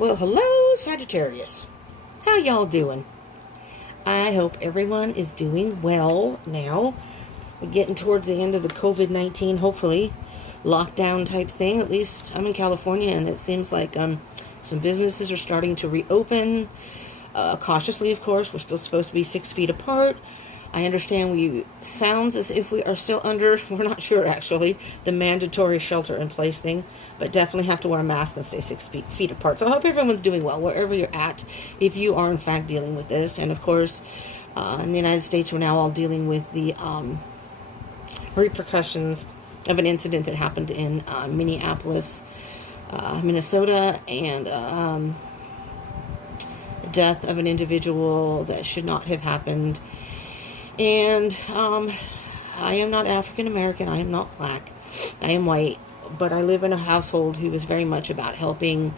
Well, hello, Sagittarius. How y'all doing? I hope everyone is doing well now. We're getting towards the end of the COVID-19, hopefully, lockdown type thing. At least I'm in California, and it seems like some businesses are starting to reopen. Cautiously, of course. We're still supposed to be 6 feet apart. I understand sounds as if we are still under, we're not sure actually, the mandatory shelter in place thing, but definitely have to wear a mask and stay 6 feet apart. So I hope everyone's doing well wherever you're at, if you are in fact dealing with this. And of course, in the United States, we're now all dealing with the repercussions of an incident that happened in Minneapolis, Minnesota, and the death of an individual that should not have happened. And I am not African American, I am not black, I am white, but I live in a household who is very much about helping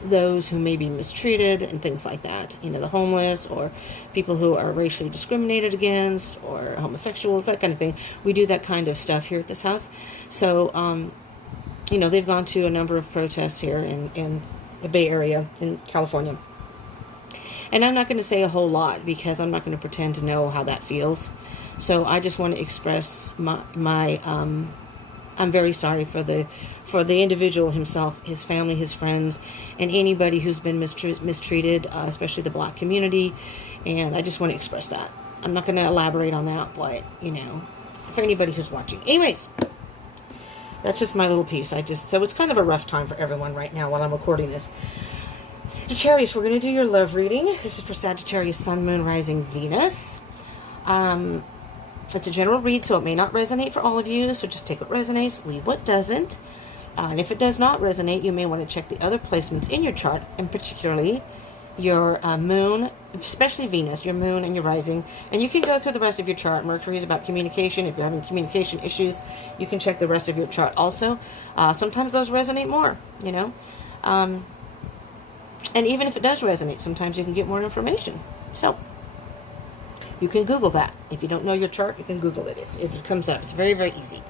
those who may be mistreated and things like that. You know, the homeless or people who are racially discriminated against or homosexuals, that kind of thing. We do that kind of stuff here at this house. So, you know, they've gone to a number of protests here in the Bay Area in California. And I'm not going to say a whole lot because I'm not going to pretend to know how that feels. So I just want to express my I'm very sorry for the individual himself, his family, his friends, and anybody who's been mistreated, especially the black community. And I just want to express that. I'm not going to elaborate on that, but, you know, for anybody who's watching. Anyways, that's just my little piece. So it's kind of a rough time for everyone right now while I'm recording this. Sagittarius, we're going to do your love reading. This is for Sagittarius, Sun, Moon, Rising, Venus. It's a general read, so it may not resonate for all of you. So just take what resonates, leave what doesn't. And if it does not resonate, you may want to check the other placements in your chart, and particularly your moon, especially Venus, your moon and your rising. And you can go through the rest of your chart. Mercury is about communication. If you're having communication issues, you can check the rest of your chart also. Sometimes those resonate more, you know. And even if it does resonate, sometimes you can get more information. So you can Google that. If you don't know your chart, you can Google it. It comes up. It's very, very easy.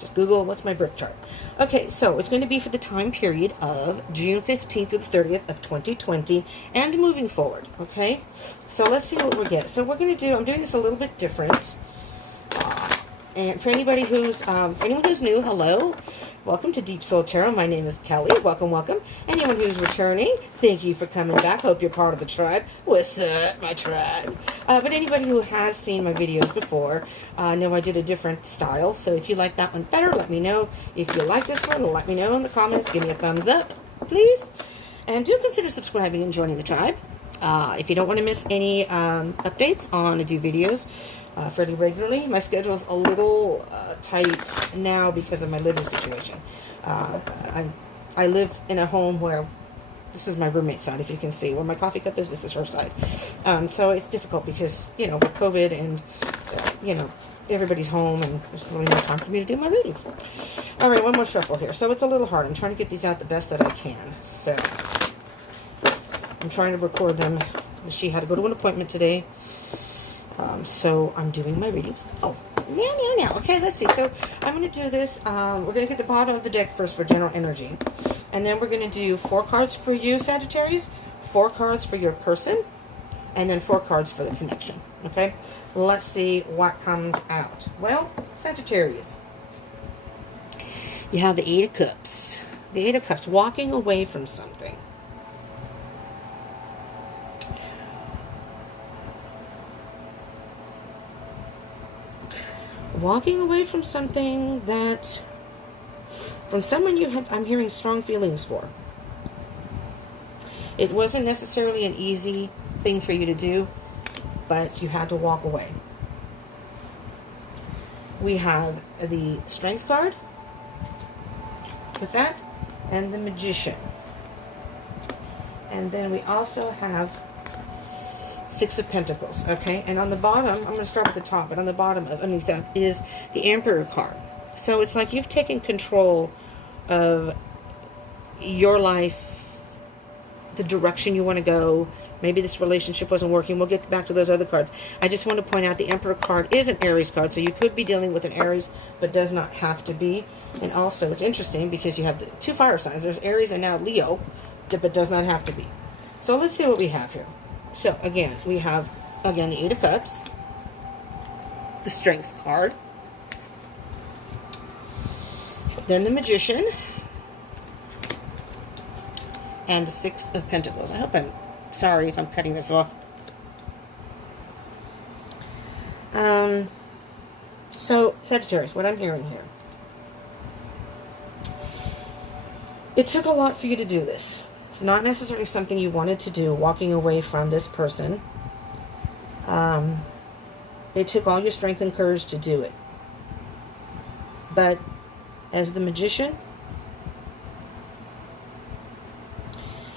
Just Google, what's my birth chart? Okay, so it's going to be for the time period of June 15th through the 30th of 2020 and moving forward, okay? So let's see what we get. So we're going to do, I'm doing this a little bit different. And for anybody who's, anyone who's new, hello. Welcome to Deep Soul Tarot. My name is Kelly. Welcome, welcome. Anyone who's returning, thank you for coming back. Hope you're part of the tribe. What's up, my tribe? But anybody who has seen my videos before, know I did a different style. So if you like that one better, let me know. If you like this one, let me know in the comments. Give me a thumbs up, please. And do consider subscribing and joining the tribe. If you don't want to miss any updates on I do videos fairly regularly. My schedule's a little tight now because of my living situation. I live in a home where, this is my roommate's side, if you can see, where my coffee cup is, this is her side. So it's difficult because, you know, with COVID and, you know, everybody's home and there's really no time for me to do my readings. All right, one more shuffle here. So it's a little hard. I'm trying to get these out the best that I can. So I'm trying to record them. She had to go to an appointment today. So I'm doing my readings. Oh, now. Okay, let's see. So I'm going to do this. We're going to get the bottom of the deck first for general energy. And then we're going to do 4 cards for you, Sagittarius, 4 cards for your person, and then 4 cards for the connection. Okay? Let's see what comes out. Well, Sagittarius, you have the 8 of Cups. The 8 of Cups, walking away from something. Walking away from something that, from someone you had, I'm hearing strong feelings for. It wasn't necessarily an easy thing for you to do, but you had to walk away. We have the Strength card with that, and the Magician. And then we also have 6 of Pentacles, okay? And on the bottom, I'm going to start at the top, but on the bottom, underneath that, is the Emperor card. So it's like you've taken control of your life, the direction you want to go, Maybe this relationship wasn't working. We'll get back to those other cards. I just want to point out the Emperor card is an Aries card, so you could be dealing with an Aries, but does not have to be. And also, it's interesting because you have the 2 fire signs. There's Aries and now Leo, but does not have to be. So let's see what we have here. So again, we have, again, the 8 of Cups, the Strength card, then the Magician, and the 6 of Pentacles. I hope I'm sorry if I'm cutting this off. So, Sagittarius, what I'm hearing here. It took a lot for you to do this. It's not necessarily something you wanted to do, walking away from this person. It took all your strength and courage to do it. But as the Magician,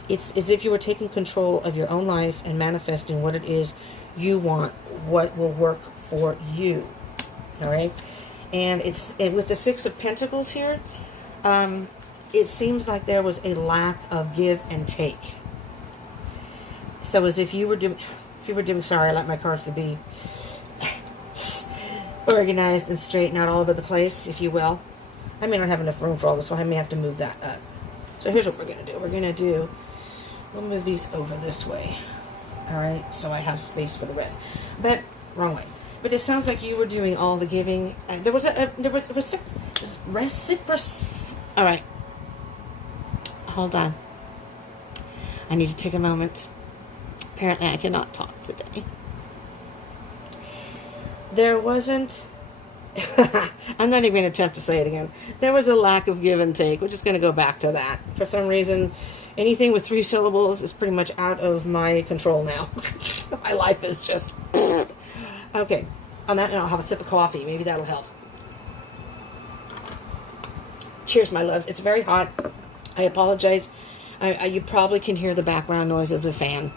it's as if you were taking control of your own life and manifesting what it is you want, what will work for you. All right? And with the 6 of Pentacles here, it seems like there was a lack of give and take. So as if you were doing, sorry, I like my cards to be organized and straight, not all over the place, if you will. I may not have enough room for all this, so I may have to move that up. So here's what we're going to do. We'll move these over this way. All right, so I have space for the rest. But, wrong way. But it sounds like you were doing all the giving. There was reciprocity. All right. Hold on. I need to take a moment. Apparently I cannot talk today. There wasn't... I'm not even going to attempt to say it again. There was a lack of give and take. We're just going to go back to that. For some reason, anything with 3 syllables is pretty much out of my control now. My life is just... Okay. On that note, I'll have a sip of coffee. Maybe that'll help. Cheers, my loves. It's very hot. I apologize. You probably can hear the background noise of the fan,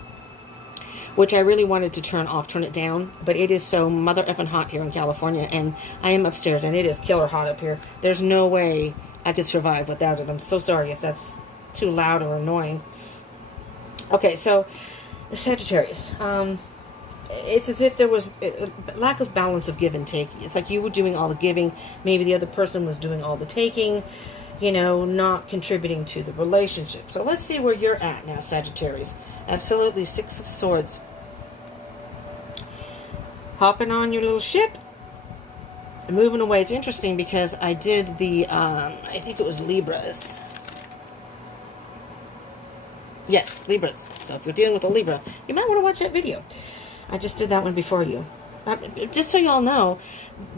which I really wanted to turn it down, but it is so mother effing hot here in California, and I am upstairs, and it is killer hot up here. There's no way I could survive without it. I'm so sorry if that's too loud or annoying. Okay, so Sagittarius. It's as if there was a lack of balance of give and take. It's like you were doing all the giving, maybe the other person was doing all the taking, you know, not contributing to the relationship. So let's see where you're at now, Sagittarius. Absolutely, 6 of Swords. Hopping on your little ship, moving away. It's interesting because I did the, I think it was Libras. Yes, Libras. So if you're dealing with a Libra, you might want to watch that video. I just did that one before you. Just so y'all know,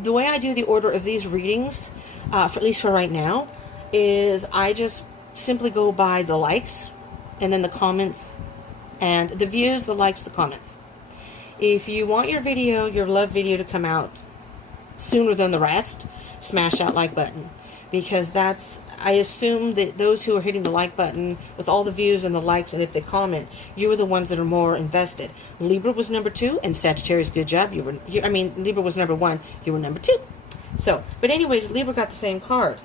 the way I do the order of these readings, at least for right now, is I just simply go by the likes and then the comments and the views, the likes, the comments. If you want your video, your love video to come out sooner than the rest, smash that like button, because that's, I assume that those who are hitting the like button with all the views and the likes, and if they comment, you are the ones that are more invested. Libra was number 2, and Sagittarius, good job. Libra was number 1, you were number 2. So, but anyways, Libra got the same card.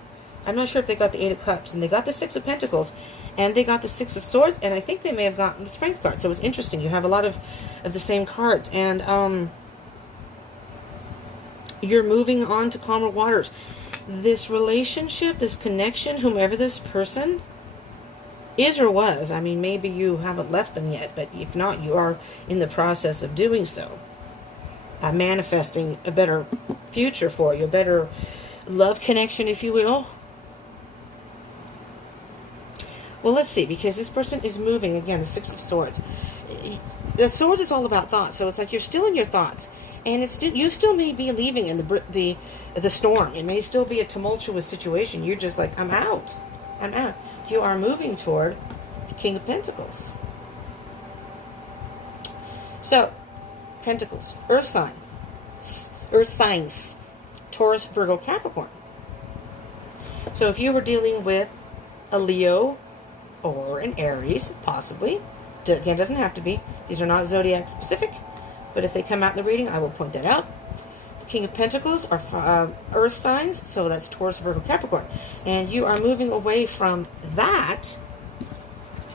I'm not sure if they got the 8 of Cups, and they got the 6 of Pentacles, and they got the 6 of Swords, and I think they may have gotten the Strength card. So it was interesting. You have a lot of the same cards, and you're moving on to calmer waters. This relationship, this connection, whomever this person is or was, I mean, maybe you haven't left them yet, but if not, you are in the process of doing so. Manifesting a better future for you, a better love connection, if you will. Well, let's see, because this person is moving, again, the 6 of Swords. The Swords is all about thoughts, so it's like you're still in your thoughts. And it's still, you still may be leaving in the storm. It may still be a tumultuous situation. You're just like, I'm out. I'm out. You are moving toward the King of Pentacles. So, Pentacles, Earth signs, Taurus, Virgo, Capricorn. So if you were dealing with a Leo or an Aries, possibly, again, doesn't have to be. These are not zodiac specific. But if they come out in the reading, I will point that out. The King of Pentacles are Earth signs, so that's Taurus, Virgo, Capricorn. And you are moving away from that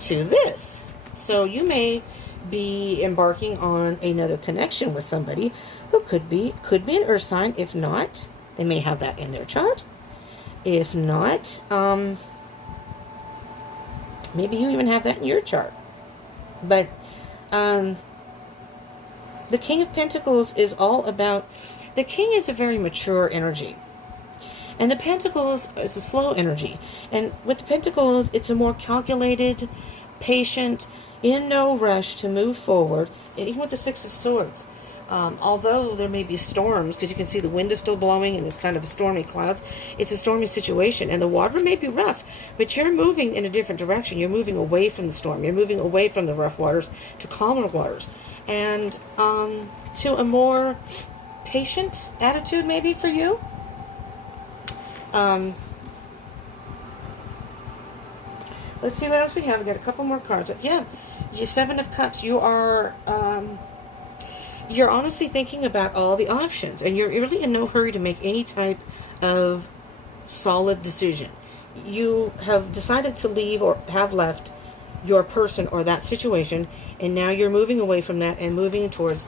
to this. So you may be embarking on another connection with somebody who could be an earth sign. If not, they may have that in their chart. If not, maybe you even have that in your chart. But the King of Pentacles is all about, the King is a very mature energy. And the Pentacles is a slow energy. And with the Pentacles, it's a more calculated, patient, in no rush to move forward. And even with the Six of Swords, although there may be storms, because you can see the wind is still blowing and it's kind of stormy clouds, it's a stormy situation. And the water may be rough, but you're moving in a different direction. You're moving away from the storm. You're moving away from the rough waters to calmer waters. And to a more patient attitude maybe for you. Let's see what else we have. We got a couple more cards. Yeah, your Seven of Cups. You are, you're honestly thinking about all the options, and you're really in no hurry to make any type of solid decision. You have decided to leave or have left your person or that situation, and now you're moving away from that and moving towards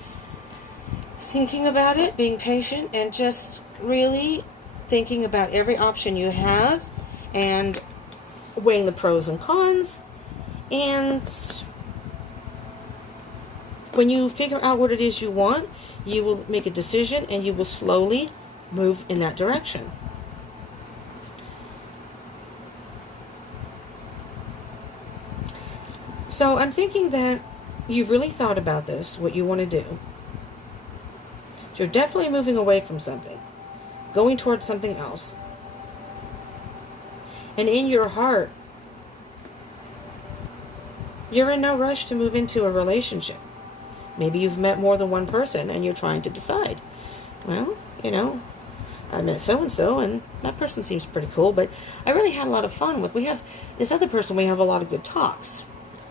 thinking about it, being patient, and just really thinking about every option you have and weighing the pros and cons. And when you figure out what it is you want, you will make a decision and you will slowly move in that direction. So I'm thinking that you've really thought about this, what you want to do. You're definitely moving away from something, going towards something else. And in your heart, you're in no rush to move into a relationship. Maybe you've met more than one person and you're trying to decide. Well, you know, I met so-and-so and that person seems pretty cool, but I really had a lot of fun with. We have this other person, we have a lot of good talks.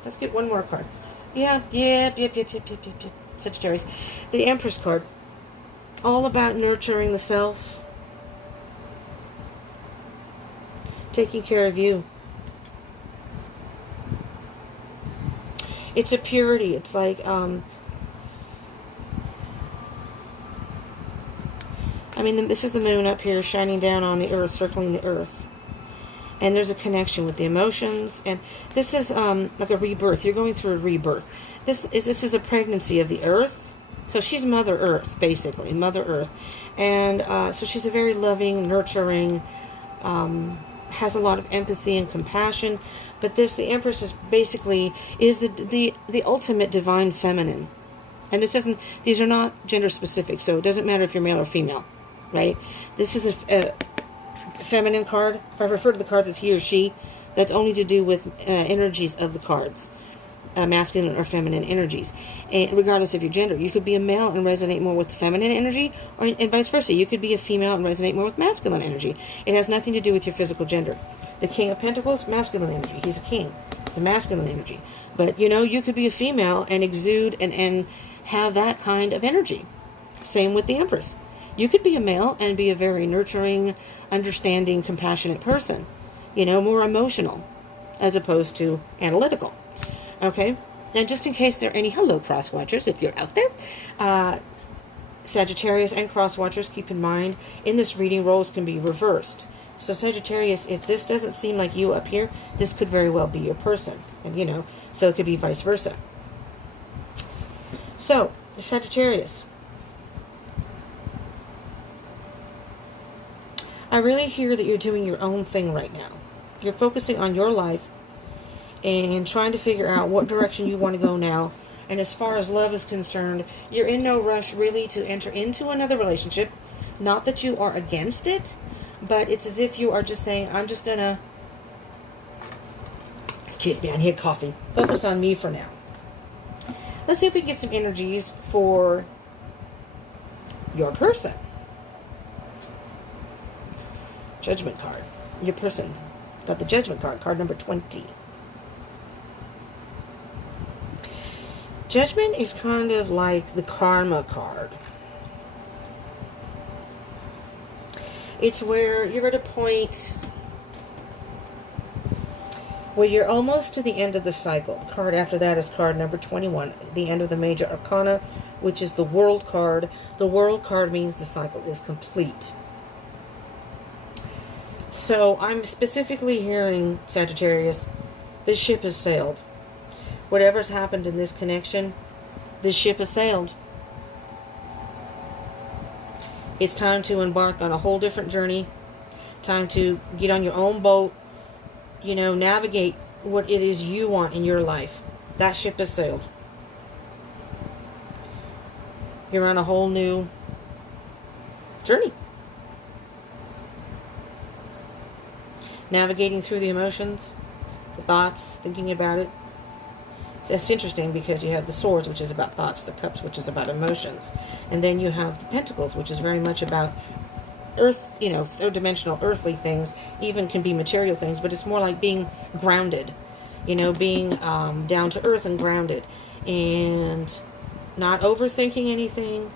Let's get one more card. Yep. Sagittarius. The Empress card. All about nurturing the self. Taking care of you. It's a purity. It's like, I mean, this is the moon up here shining down on the earth, circling the earth. And there's a connection with the emotions. And this is like a rebirth. You're going through a rebirth. This is a pregnancy of the earth. So she's Mother Earth, basically. Mother Earth. And so she's a very loving, nurturing, has a lot of empathy and compassion. But the Empress is basically the ultimate divine feminine. And these are not gender specific, so it doesn't matter if you're male or female, right? This is a feminine card. If I refer to the cards as he or she, that's only to do with energies of the cards, masculine or feminine energies. And regardless of your gender, you could be a male and resonate more with feminine energy, and vice versa. You could be a female and resonate more with masculine energy. It has nothing to do with your physical gender. The King of Pentacles, masculine energy. He's a king. It's a masculine energy. But, you know, you could be a female and exude and have that kind of energy. Same with the Empress. You could be a male and be a very nurturing, understanding, compassionate person. You know, more emotional as opposed to analytical. Okay? Now, just in case there are any hello cross watchers, if you're out there, Sagittarius and cross watchers, keep in mind, in this reading, roles can be reversed. So Sagittarius, if this doesn't seem like you up here, this could very well be your person. And, you know, so it could be vice versa. So, Sagittarius. I really hear that you're doing your own thing right now. You're focusing on your life and trying to figure out what direction you want to go now. And as far as love is concerned, you're in no rush really to enter into another relationship. Not that you are against it, but it's as if you are just saying, I'm just going to, excuse me, I need coffee. Focus on me for now. Let's see if we can get some energies for your person. Judgment card. Your person. Got the Judgment card. Card number 20. Judgment is kind of like the Karma card. It's where you're at a point Well, you're almost to the end of the cycle. The card after that is card number 21, the end of the major arcana, which is the World card. The World card means the cycle is complete. So I'm specifically hearing, Sagittarius, this ship has sailed. Whatever's happened in this connection, this ship has sailed. It's time to embark on a whole different journey. Time to get on your own boat. You know, navigate what it is you want in your life. That ship has sailed. You're on a whole new journey. Navigating through the emotions, the thoughts, thinking about it. That's interesting because you have the Swords, which is about thoughts, the Cups, which is about emotions. And then you have the Pentacles, which is very much about earth, you know, third-dimensional earthly things, even can be material things, but it's more like being grounded, you know, being down to earth and grounded, and not overthinking anything,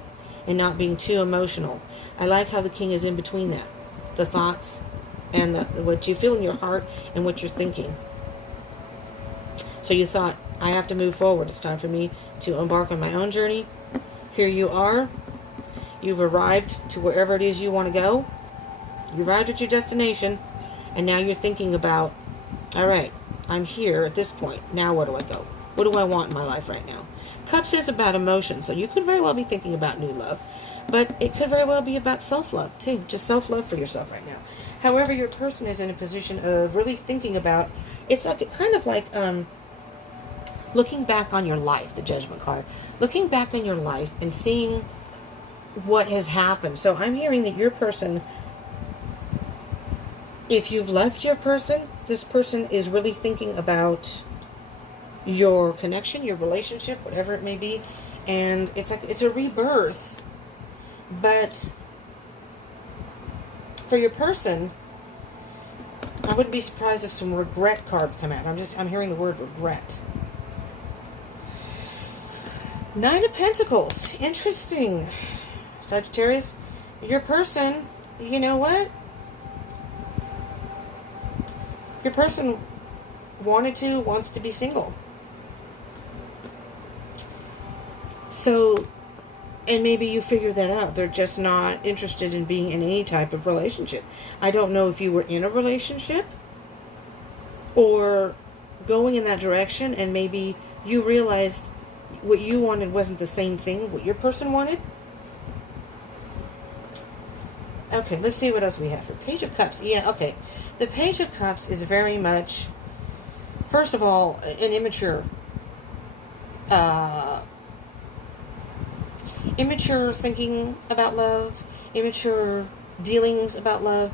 and not being too emotional. I like how the King is in between that, the thoughts, and what you feel in your heart, and what you're thinking. So you thought, I have to move forward. It's time for me to embark on my own journey. Here you are. You've arrived to wherever it is you want to go. You arrived at your destination, and now you're thinking about, all right, I'm here at this point. Now where do I go? What do I want in my life right now? Cups is about emotion, so you could very well be thinking about new love, but it could very well be about self-love too, just self-love for yourself right now. However, your person is in a position of really thinking about, it's like kind of like looking back on your life, the Judgment card, looking back on your life and seeing what has happened. So I'm hearing that your person, if you've left your person, this person is really thinking about your connection, your relationship, whatever it may be, and it's like it's a rebirth. But for your person, I wouldn't be surprised if some regret cards come out. I'm hearing the word regret. Nine of Pentacles. Interesting. Sagittarius, your person, you know what? Your person wants to be single. So, and maybe you figured that out. They're just not interested in being in any type of relationship. I don't know if you were in a relationship or going in that direction, and maybe you realized what you wanted wasn't the same thing what your person wanted. Okay, let's see what else we have for Page of Cups. Yeah, okay. The Page of Cups is very much, first of all, an immature thinking about love, immature dealings about love.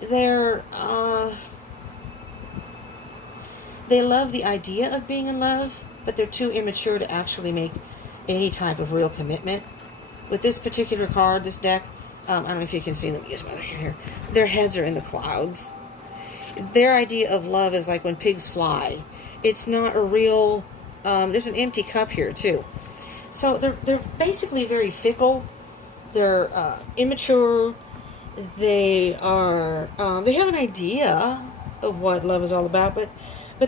They love the idea of being in love, but they're too immature to actually make any type of real commitment. With this particular card, this deck, I don't know if you can see them. Use my other hand here. Their heads are in the clouds. Their idea of love is like when pigs fly. It's not a real. There's an empty cup here too. So they're basically very fickle. They're immature. They are. They have an idea of what love is all about, but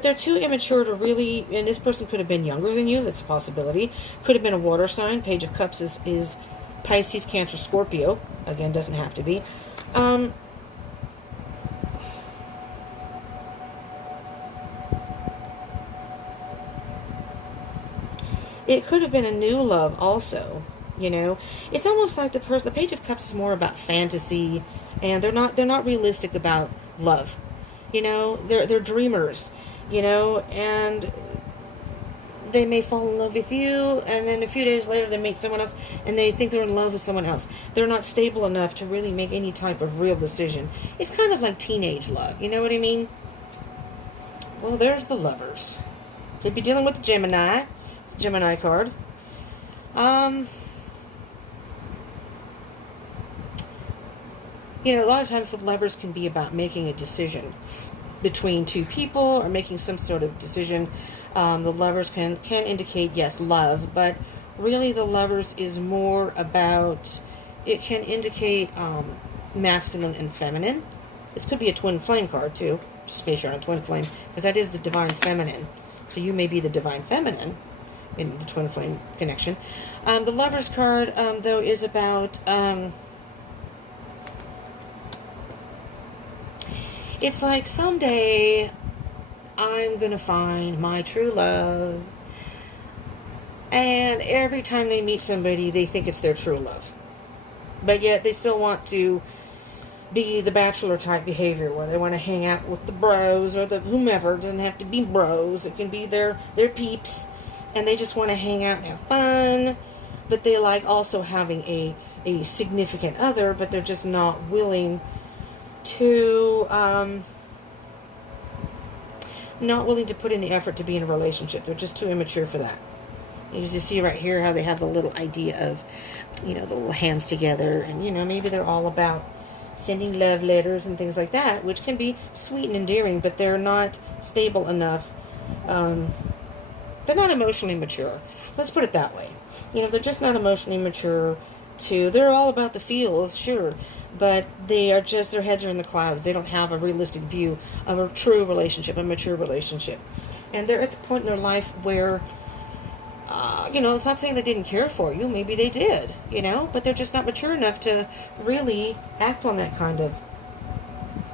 they're too immature to really. And this person could have been younger than you. That's a possibility. Could have been a water sign. Page of Cups is Pisces, Cancer, Scorpio. Again, doesn't have to be. It could have been a new love also, you know. It's almost like the Page of Cups is more about fantasy, and they're not realistic about love. You know, they're dreamers, you know, and they may fall in love with you, and then a few days later they meet someone else, and they think they're in love with someone else. They're not stable enough to really make any type of real decision. It's kind of like teenage love, you know what I mean? Well, there's the Lovers. Could be dealing with the Gemini. It's a Gemini card. You know, a lot of times the Lovers can be about making a decision between two people or making some sort of decision. The Lovers can indicate, yes, love, but really the Lovers is more about, it can indicate masculine and feminine. This could be a twin flame card too. just in case you're on a twin flame, because that is the divine feminine. So you may be the divine feminine in the twin flame connection. The Lover's card, though, is about... it's like someday I'm going to find my true love. And every time they meet somebody, they think it's their true love. But yet they still want to be the bachelor type behavior where they want to hang out with the bros or the whomever. It doesn't have to be bros. It can be their peeps. And they just want to hang out and have fun. But they like also having a significant other, but they're just not willing to put in the effort to be in a relationship. They're just too immature for that. You just see right here how they have the little idea of, the little hands together, and maybe they're all about sending love letters and things like that, which can be sweet and endearing, but they're not stable enough. They're not emotionally mature. Let's put it that way. They're just not emotionally mature. They're all about the feels, sure, but they are just, their heads are in the clouds. They don't have a realistic view of a true relationship, a mature relationship. And they're at the point in their life where, it's not saying they didn't care for you. Maybe they did, but they're just not mature enough to really act on that kind of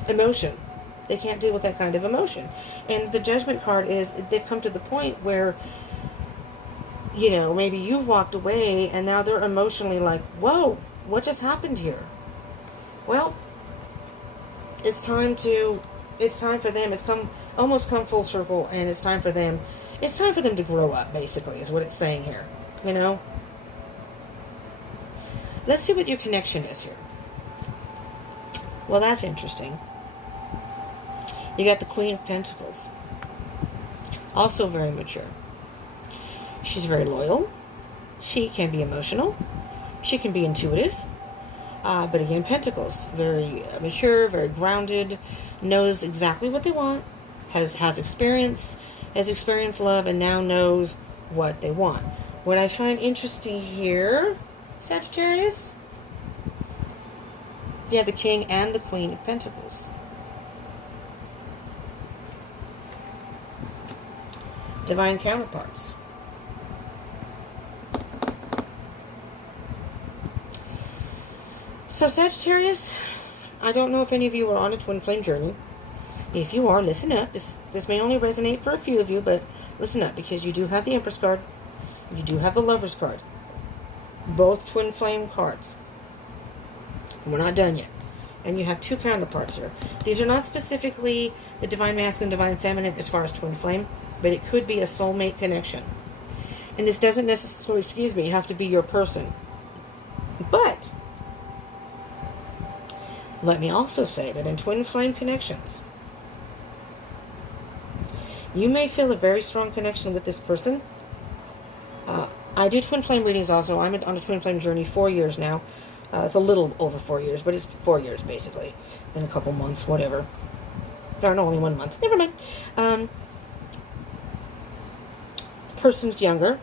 emotion. They can't deal with that kind of emotion. And the Judgment card is, they've come to the point where, maybe you've walked away and now they're emotionally like, whoa, what just happened here? Well, it's time for them. It's almost come full circle, and it's time for them to grow up, basically, is what it's saying here. Let's see what your connection is here. Well, that's interesting. You got the Queen of Pentacles. Also very mature. She's very loyal. She can be emotional. She can be intuitive. But again, Pentacles. Very mature, very grounded. Knows exactly what they want. Has experienced love, and now knows what they want. What I find interesting here, Sagittarius, you have the King and the Queen of Pentacles. Divine counterparts. So Sagittarius, I don't know if any of you are on a twin flame journey. If you are, listen up. This may only resonate for a few of you, but listen up, because you do have the Empress card. You do have the Lover's card. Both twin flame cards. We're not done yet. And you have two counterparts here. These are not specifically the Divine Masculine, Divine Feminine as far as twin flame, but it could be a soulmate connection. And this doesn't necessarily, have to be your person. But let me also say that in twin flame connections, you may feel a very strong connection with this person. I do twin flame readings also. I'm on a twin flame journey 4 years now. It's a little over 4 years, but it's 4 years basically. In a couple months, whatever. Or no, only 1 month. Never mind. The person's younger.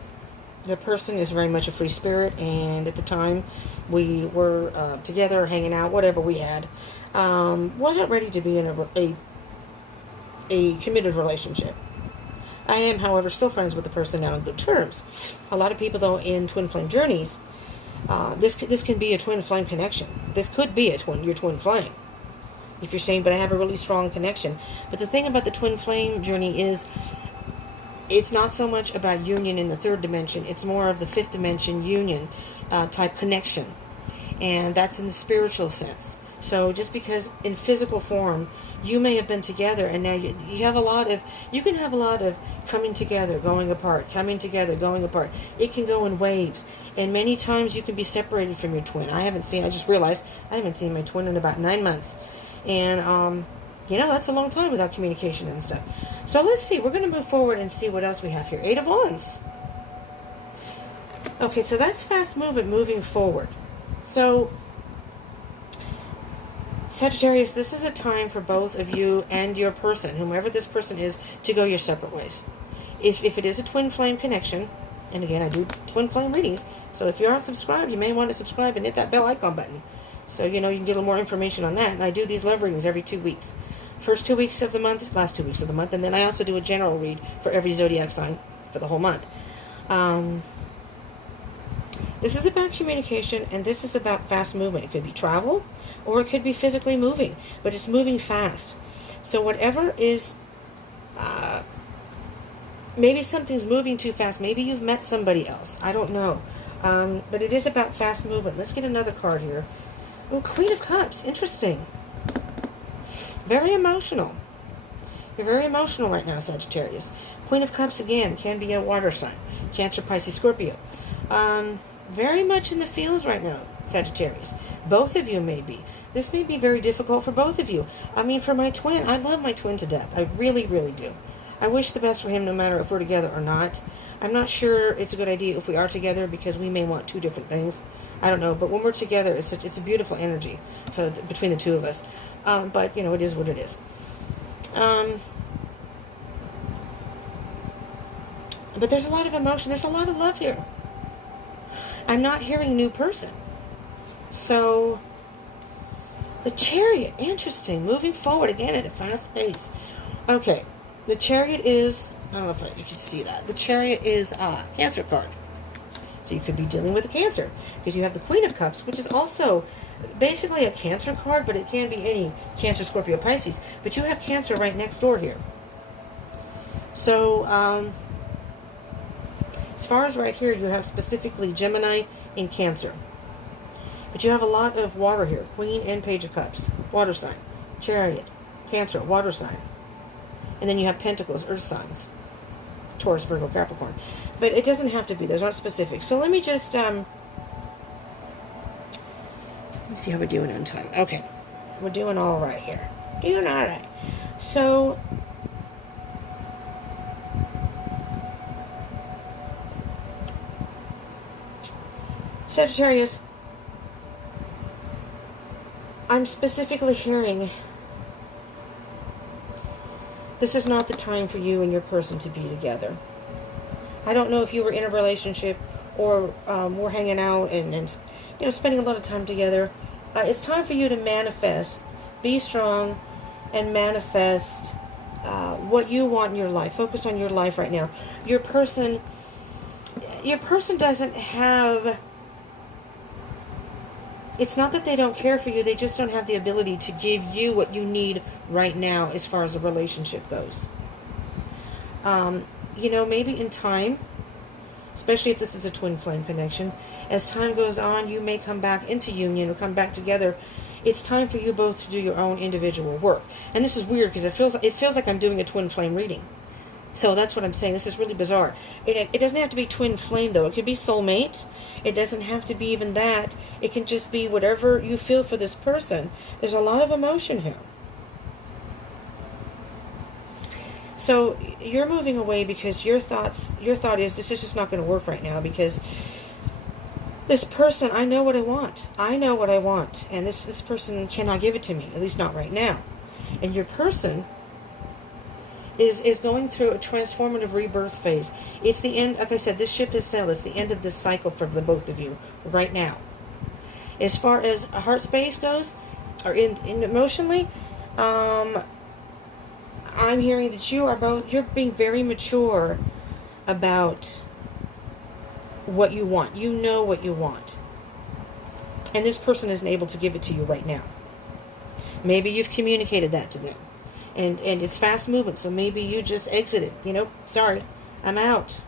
The person is very much a free spirit, and at the time we were together, hanging out, whatever we had, wasn't ready to be in a committed relationship. I am, however, still friends with the person now on good terms. A lot of people, though, in twin flame journeys, this can be a twin flame connection. This could be your twin flame. If you're saying, but I have a really strong connection. But the thing about the twin flame journey is, it's not so much about union in the third dimension. It's more of the fifth dimension union type connection. And that's in the spiritual sense. So just because in physical form, you may have been together, and now you can have a lot of coming together, going apart, coming together, going apart. It can go in waves. And many times you can be separated from your twin. I just realized I haven't seen my twin in about 9 months. And, that's a long time without communication and stuff. So let's see. We're going to move forward and see what else we have here. 8 of Wands. Okay, so that's fast moving forward. So, Sagittarius, this is a time for both of you and your person, whomever this person is, to go your separate ways. If it is a twin flame connection, and again, I do twin flame readings, so if you aren't subscribed, you may want to subscribe and hit that bell icon button. So, you can get a little more information on that. And I do these love readings every 2 weeks First 2 weeks of the month, last 2 weeks of the month, and then I also do a general read for every zodiac sign for the whole month. This is about communication, and this is about fast movement. It could be travel, or it could be physically moving, but it's moving fast. So whatever is, maybe something's moving too fast. Maybe you've met somebody else. I don't know. But it is about fast movement. Let's get another card here. Oh, Queen of Cups. Interesting. Very emotional. You're very emotional right now, Sagittarius. Queen of Cups, again, can be a water sign. Cancer, Pisces, Scorpio. Very much in the feels right now, Sagittarius. Both of you may be. This may be very difficult for both of you. I mean, for my twin, I love my twin to death. I really, really do. I wish the best for him no matter if we're together or not. I'm not sure it's a good idea if we are together because we may want two different things. I don't know. But when we're together, it's a beautiful energy between the two of us. But, you know, it is what it is. But there's a lot of emotion. There's a lot of love here. I'm not hearing new person. So, the Chariot. Interesting. Moving forward again at a fast pace. Okay. The Chariot is, I don't know if you can see that. The Chariot is a Cancer card. So you could be dealing with a Cancer. Because you have the Queen of Cups, which is also basically a Cancer card, but it can be any Cancer, Scorpio, Pisces. But you have Cancer right next door here. So, as far as right here, you have specifically Gemini and Cancer. But you have a lot of water here. Queen and Page of Cups. Water sign. Chariot. Cancer. Water sign. And then you have Pentacles. Earth signs. Taurus, Virgo, Capricorn. But it doesn't have to be. Those aren't specific. So let me just... let me see how we're doing on time. Okay. We're doing all right here. Doing all right. So... Sagittarius, I'm specifically hearing this is not the time for you and your person to be together. I don't know if you were in a relationship or were hanging out and you know, spending a lot of time together. It's time for you to manifest, be strong, and manifest what you want in your life. Focus on your life right now. Your person doesn't have... It's not that they don't care for you. They just don't have the ability to give you what you need right now as far as the relationship goes. You know, maybe in time, especially if this is a twin flame connection, as time goes on, you may come back into union or come back together. It's time for you both to do your own individual work. And this is weird because it feels like I'm doing a twin flame reading. So that's what I'm saying. This is really bizarre. It doesn't have to be twin flame, though. It could be soulmate. It doesn't have to be even that. It can just be whatever you feel for this person. There's a lot of emotion here. So you're moving away because your thought is this is just not going to work right now because this person, I know what I want. I know what I want. And this person cannot give it to me, at least not right now. And your person is going through a transformative rebirth phase. It's the end, like I said, this ship has sailed. It's the end of this cycle for the both of you right now. As far as a heart space goes, or in emotionally, I'm hearing that you're being very mature about what you want. You know what you want. And this person isn't able to give it to you right now. Maybe you've communicated that to them. And it's fast movement, so maybe you just exited. You know, sorry, I'm out.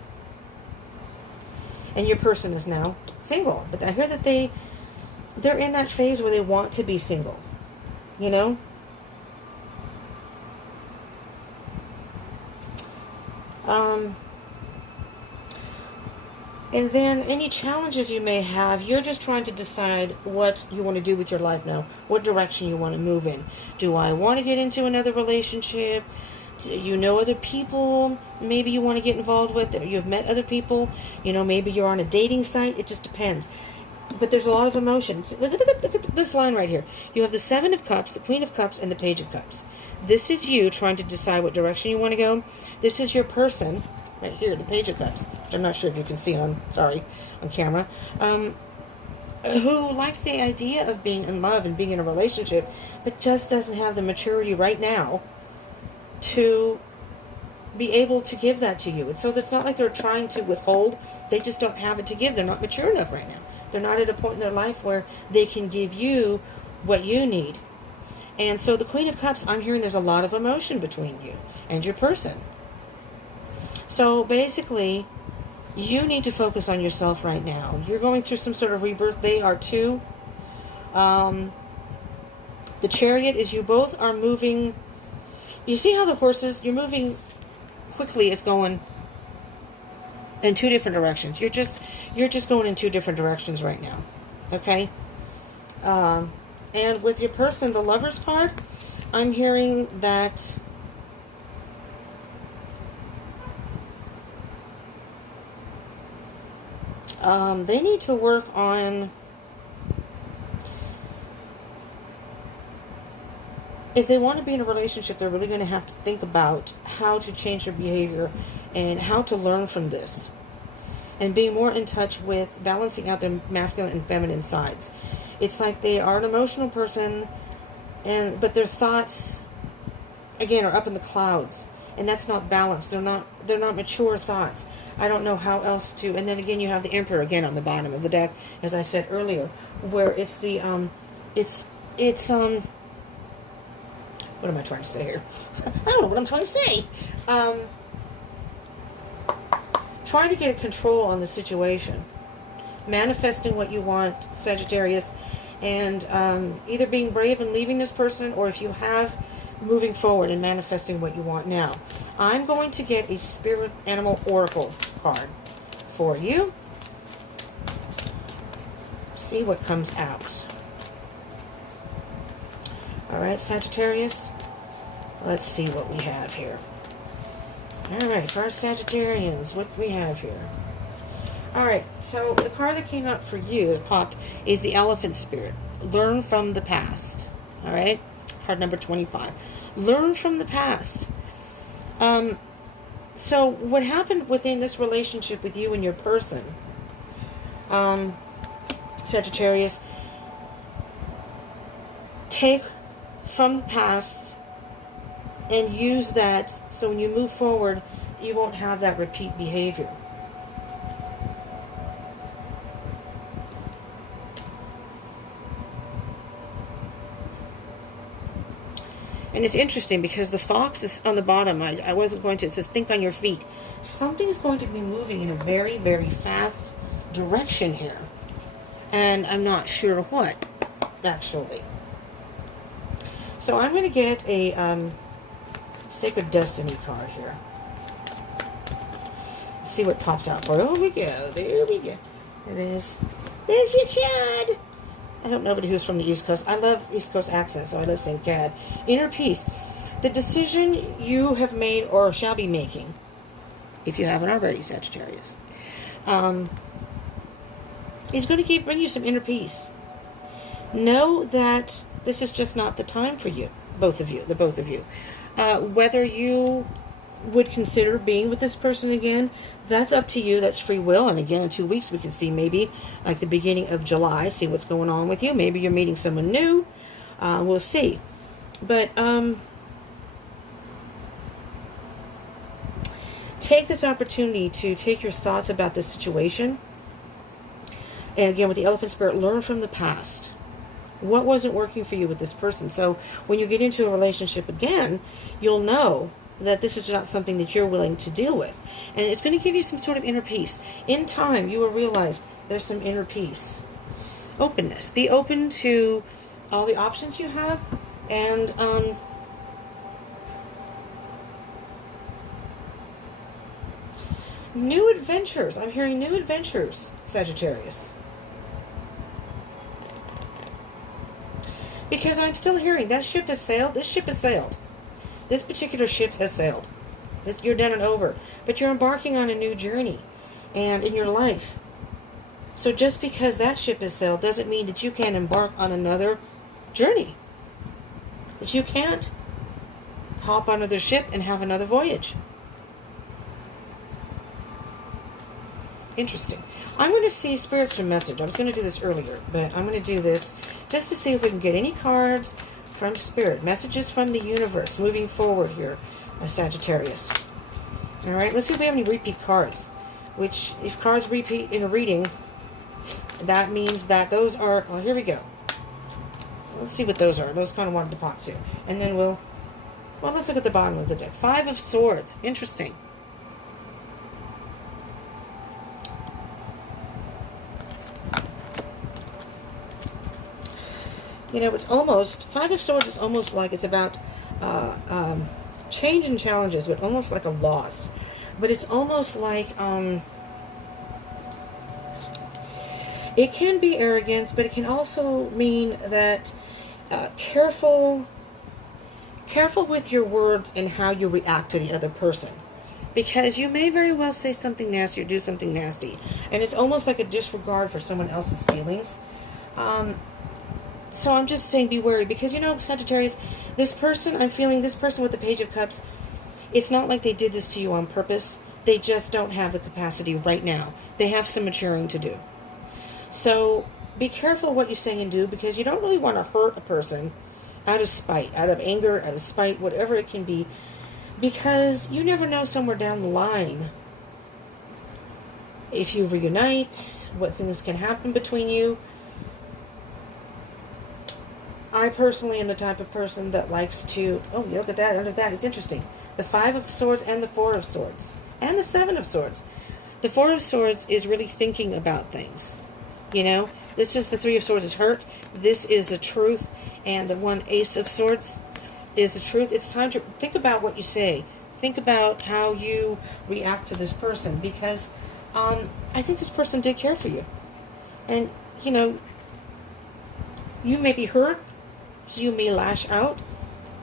And your person is now single. But I hear that they're in that phase where they want to be single. You know? And then any challenges you may have, you're just trying to decide what you want to do with your life now. What direction you want to move in. Do I want to get into another relationship? Do you know other people maybe you want to get involved with? You've met other people. You know, maybe you're on a dating site. It just depends. But there's a lot of emotions. Look at this line right here. You have the Seven of Cups, the Queen of Cups, and the Page of Cups. This is you trying to decide what direction you want to go. This is your person. Right here, the Page of Cups, which I'm not sure if you can see on camera. who likes the idea of being in love and being in a relationship, but just doesn't have the maturity right now to be able to give that to you. And so it's not like they're trying to withhold. They just don't have it to give. They're not mature enough right now. They're not at a point in their life where they can give you what you need. And so the Queen of Cups, I'm hearing there's a lot of emotion between you and your person. So basically, you need to focus on yourself right now. You're going through some sort of rebirth. They are too. The Chariot is you both are moving. You see how the horses, you're moving quickly. It's going in two different directions. You're just going in two different directions right now. Okay? And with your person, the Lover's card, I'm hearing that they need to work on, if they want to be in a relationship, they're really going to have to think about how to change their behavior and how to learn from this. And being more in touch with balancing out their masculine and feminine sides. It's like they are an emotional person, but their thoughts, again, are up in the clouds. And that's not balanced. They're not mature thoughts. I don't know how else to. And then again, you have the Emperor again on the bottom of the deck, as I said earlier, where it's the what am I trying to say here? I don't know what I'm trying to say. Trying to get a control on the situation, manifesting what you want, Sagittarius, and either being brave and leaving this person, or if you have, moving forward and manifesting what you want now. I'm going to get a Spirit Animal Oracle card for you. See what comes out. All right, Sagittarius. Let's see what we have here. All right, for our Sagittarians, what do we have here? All right, so the card that came up for you, that popped, is the Elephant Spirit. Learn from the past. All right, card number 25. Learn from the past. So what happened within this relationship with you and your person, Sagittarius, take from the past and use that so when you move forward, you won't have that repeat behavior. And it's interesting because the fox is on the bottom. I wasn't going to. It says, think on your feet. Something is going to be moving in a very, very fast direction here. And I'm not sure what, actually. So I'm going to get a Sacred Destiny card here. Let's see what pops out for you. Oh, we go. There we go. It is. There's your cat. I hope nobody who's from the East Coast. I love East Coast accents, so I love saying CAD. Inner peace. The decision you have made or shall be making, if you haven't already, Sagittarius, is going to bring you some inner peace. Know that this is just not the time for you, both of you, the both of you. Whether you would consider being with this person again, that's up to you. That's free will. And again, in 2 weeks, we can see maybe like the beginning of July, see what's going on with you. Maybe you're meeting someone new. We'll see. But take this opportunity to take your thoughts about this situation. And again, with the Elephant Spirit, learn from the past. What wasn't working for you with this person? So when you get into a relationship again, you'll know that this is not something that you're willing to deal with. And it's going to give you some sort of inner peace. In time, you will realize there's some inner peace. Openness. Be open to all the options you have. And new adventures. I'm hearing new adventures, Sagittarius. Because I'm still hearing that ship has sailed. This ship has sailed. This particular ship has sailed. You're done and over. But you're embarking on a new journey and in your life. So just because that ship has sailed doesn't mean that you can't embark on another journey. That you can't hop on another ship and have another voyage. Interesting. I'm going to see Spirits from message. I was going to do this earlier, but I'm going to do this just to see if we can get any cards from Spirit. Messages from the universe moving forward here, Sagittarius. All right, let's see if we have any repeat cards. Which, if cards repeat in a reading, that means that those are... Well, here we go. Let's see what those are. Those kind of wanted to pop too. And then we'll... Well, let's look at the bottom of the deck. Five of Swords. Interesting. You know, it's almost... Five of Swords is almost like it's about change and challenges, but almost like a loss. But it's almost like... it can be arrogance, but it can also mean that careful with your words and how you react to the other person. Because you may very well say something nasty or do something nasty. And it's almost like a disregard for someone else's feelings. So I'm just saying be wary. Because, you know, Sagittarius, this person, I'm feeling this person with the Page of Cups, it's not like they did this to you on purpose. They just don't have the capacity right now. They have some maturing to do. So be careful what you say and do, because you don't really want to hurt a person out of spite, out of anger, out of spite, whatever it can be. Because you never know somewhere down the line, if you reunite, what things can happen between you. I personally am the type of person that likes to... Oh, look at that. Under that, it's interesting. The Five of Swords and the Four of Swords. And the Seven of Swords. The Four of Swords is really thinking about things. You know? This is the Three of Swords is hurt. This is the truth. And the one Ace of Swords is the truth. It's time to think about what you say. Think about how you react to this person. Because I think this person did care for you. And, you know, you may be hurt. So you may lash out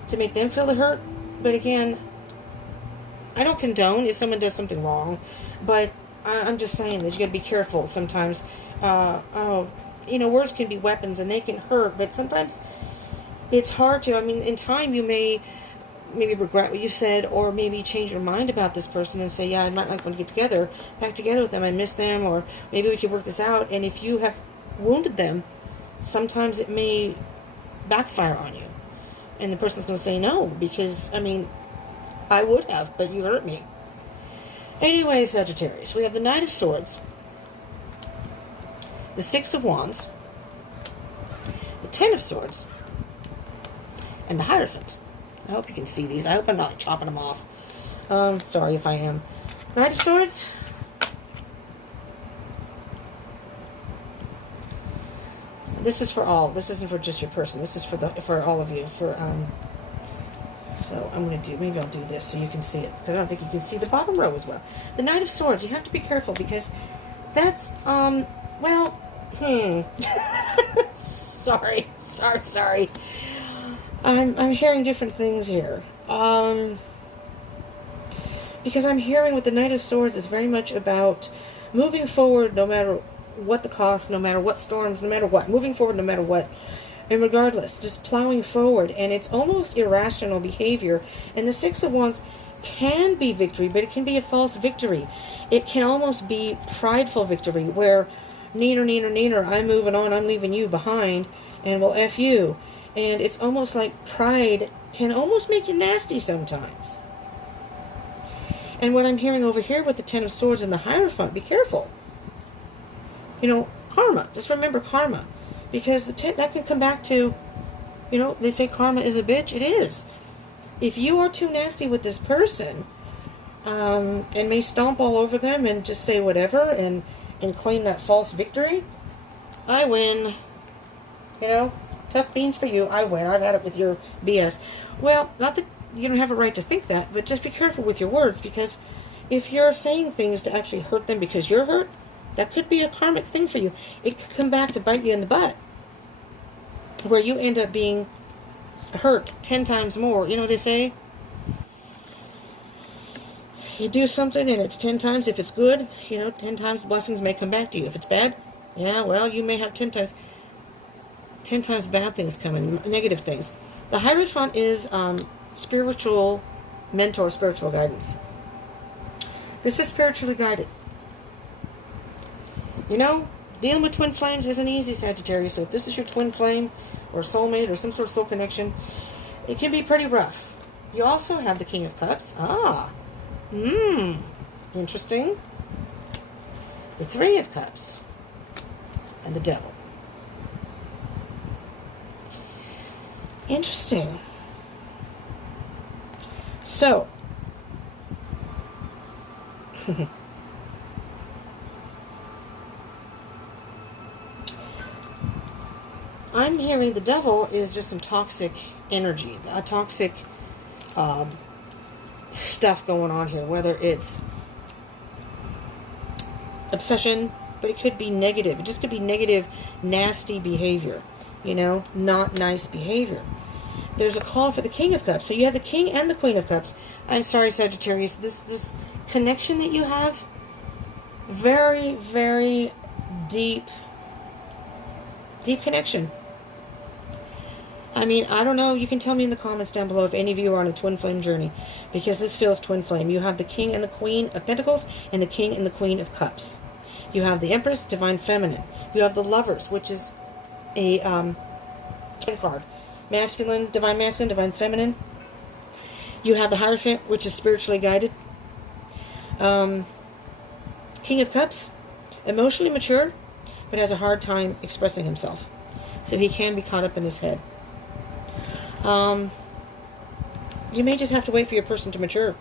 to make them feel the hurt. But again, I don't condone if someone does something wrong. But I'm just saying that you got to be careful sometimes. You know, words can be weapons and they can hurt. But sometimes it's hard to. I mean, in time you may maybe regret what you said, or maybe change your mind about this person and say, yeah, I might like to get back together with them. I miss them, or maybe we could work this out. And if you have wounded them, sometimes it may backfire on you. And the person's going to say no, because, I mean, I would have, but you hurt me. Anyway, Sagittarius, we have the Knight of Swords, the Six of Wands, the Ten of Swords, and the Hierophant. I hope you can see these. I hope I'm not chopping them off. Sorry if I am. Knight of Swords. This is for all. This isn't for just your person. This is for all of you. So I'm going to do, maybe I'll do this so you can see it, because I don't think you can see the bottom row as well. The Knight of Swords, you have to be careful, because that's, sorry. I'm hearing different things here. Because I'm hearing with the Knight of Swords is very much about moving forward no matter what the cost, no matter what storms, no matter what. Moving forward no matter what. And regardless, just plowing forward. And it's almost irrational behavior. And the Six of Wands can be victory, but it can be a false victory. It can almost be prideful victory, where neener, I'm moving on, I'm leaving you behind, and well, F you. And it's almost like pride can almost make you nasty sometimes. And what I'm hearing over here with the Ten of Swords and the Hierophant, be careful. You know, karma. Just remember karma. Because that can come back to, you know, they say karma is a bitch. It is. If you are too nasty with this person, and may stomp all over them and just say whatever and claim that false victory, I win. You know, tough beans for you. I win. I've had it with your BS. Well, not that you don't have a right to think that, but just be careful with your words, because if you're saying things to actually hurt them because you're hurt, that could be a karmic thing for you. It could come back to bite you in the butt, where you end up being hurt 10 times more. You know what they say? You do something and it's 10 times. If it's good, you know, 10 times blessings may come back to you. If it's bad, yeah, well, you may have 10 times bad things coming, negative things. The Hierophant is spiritual mentor, spiritual guidance. This is spiritually guided. You know, dealing with twin flames isn't easy, Sagittarius. So if this is your twin flame or soulmate or some sort of soul connection, it can be pretty rough. You also have the King of Cups. Interesting. The Three of Cups. And the Devil. Interesting. So, I'm hearing the Devil is just some toxic energy, a toxic stuff going on here, whether it's obsession, but it could be negative. It just could be negative, nasty behavior, you know, not nice behavior. There's a call for the King of Cups. So you have the King and the Queen of Cups. I'm sorry, Sagittarius, this connection that you have, very, very deep connection. I mean, I don't know. You can tell me in the comments down below if any of you are on a twin flame journey, because this feels twin flame. You have the King and the Queen of Pentacles and the King and the Queen of Cups. You have the Empress, Divine Feminine. You have the Lovers, which is a card. Masculine, Divine Feminine. You have the Hierophant, which is spiritually guided. King of Cups, emotionally mature, but has a hard time expressing himself. So he can be caught up in his head. You may just have to wait for your person to mature.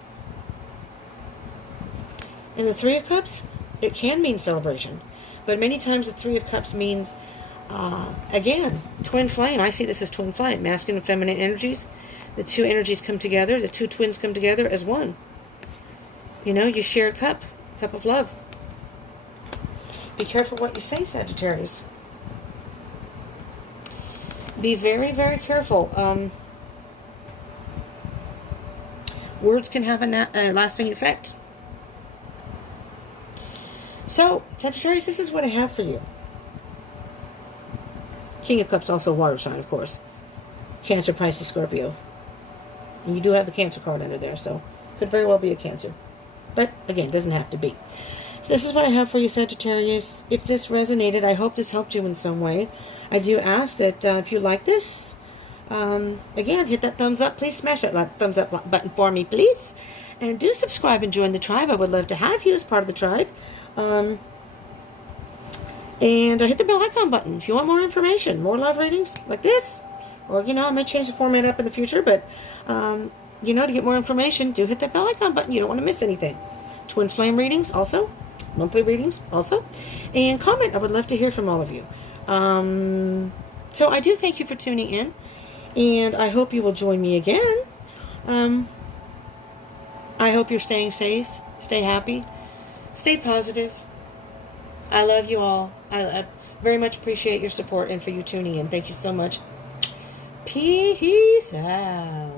And the Three of Cups, it can mean celebration. But many times the Three of Cups means, again, twin flame. I see this as twin flame. Masculine and feminine energies. The two energies come together. The two twins come together as one. You know, you share a cup of love. Be careful what you say, Sagittarius. Be very, very careful. Words can have a lasting effect. So, Sagittarius, this is what I have for you. King of Cups, also water sign, of course. Cancer, Pisces, Scorpio. And you do have the Cancer card under there, so could very well be a Cancer. But, again, doesn't have to be. So this is what I have for you, Sagittarius. If this resonated, I hope this helped you in some way. I do ask that if you like this, again, hit that thumbs up. Please smash that thumbs up button for me, please. And do subscribe and join the tribe. I would love to have you as part of the tribe. And hit the bell icon button if you want more information, more love readings like this. Or, you know, I might change the format up in the future, but, you know, to get more information, do hit that bell icon button. You don't want to miss anything. Twin flame readings also. Monthly readings also. And comment. I would love to hear from all of you. So I do thank you for tuning in. And I hope you will join me again. I hope you're staying safe. Stay happy. Stay positive. I love you all. I very much appreciate your support and for you tuning in. Thank you so much. Peace out.